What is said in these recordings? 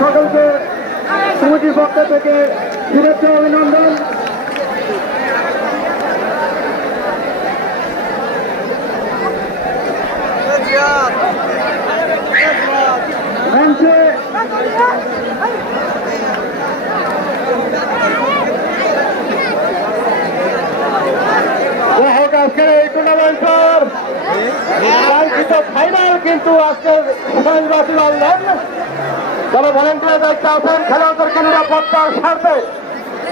সকলকে কমিটির পক্ষ থেকে শুভেচ্ছা অভিনন্দন। মঞ্চে আজকের এই টুর্নামেন্টের ফাইনাল কিন্তু আজকের সুনামবাসী আনলেন। যারা ভলেন্টিয়ার দায়িত্বে আছেন খেলোয়াড়দেরকে নিরাপত্তার স্বার্থে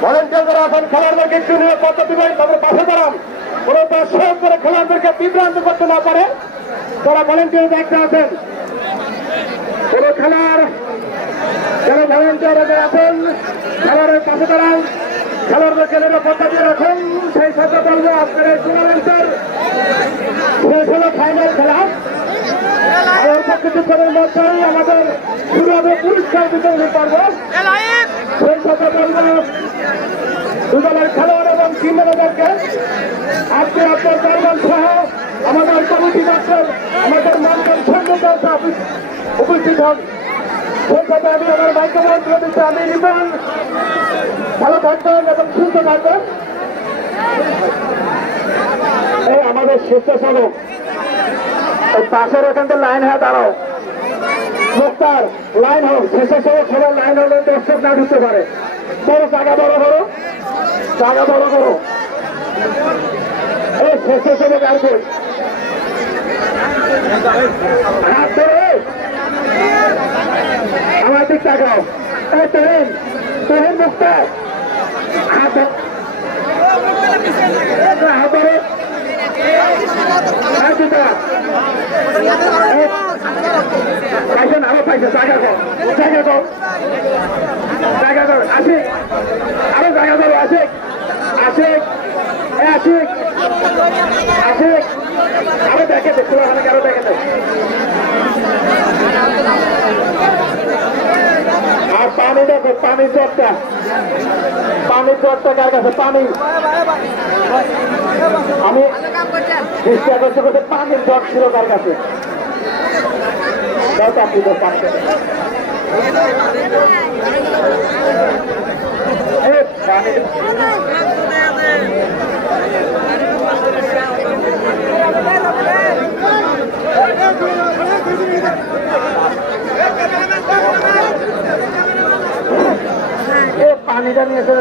ভলেন্টিয়াররা আছেন খেলোয়াড়দেরকে একটু নিরাপত্তা দিবেন, তাদের পাশে দাঁড়ান। কোনো দর্শক করে খেলোয়াড়দেরকে বিভ্রান্ত করতে না পারে। যারা ভলেন্টিয়ার দায়িত্বে আছেন কোনো খেলার যারা ভলেন্টিয়াররা আছেন খেলোয়াড়ের পাশে দাঁড়ান, খেলোয়াড়দেরকে নিরাপত্তা দিয়ে রাখুন। সেই সাথে বলবো আজকের এই টুর্নামেন্টের শেষ হলো ফাইনাল খেলা। কিছুক্ষণের মধ্যেই আমাদের শুরু হবে পুরস্কার বিতরণী পর্ব। সেই সাথে বলবো দুদলের খেলোয়াড় এবং টিম ম্যানেজারকে আজকে আপনার চেয়ারম্যান সহ আমাদের কমিটি ডাক্তার আমাদের মন্ডল সন্ধ্যা উপস্থিত হন। সেই সাথে আমি আমার মাইক্রোফোন তুলে দিচ্ছি। আমি রিপন, ভালো থাকবেন এবং সুস্থ থাকবেন। এই আমাদের স্বেচ্ছাসেবক পাশের এখান থেকে লাইন হয়ে দাঁড়াও। মুক্তার লাইন হোক, স্বেচ্ছাসেবক সবার লাইন হলে দর্শক না ঢুকতে পারে। বড় জায়গা বড় করো, জায়গা বড় করো। এই স্বেচ্ছাসেবক আর কই হাত ধরে আমার দিক তাকাও। এই তোহেন তোহেন মুক্তার হাত হাত ধরে পাইছেন আরো পাইছে জায়গা কর জায়গা কর জায়গা কর আসিক আরো জায়গা করো আসিক আসিক আসিক আসিক আরো দেখে দেখো আমাকে আরো দেখে আর পানি দেখো পানির জগটা কার কাছে পানি আমি চেষ্টা করতে করতে পানির জগ ছিল তার কাছে। পানিটা নিয়ে এসে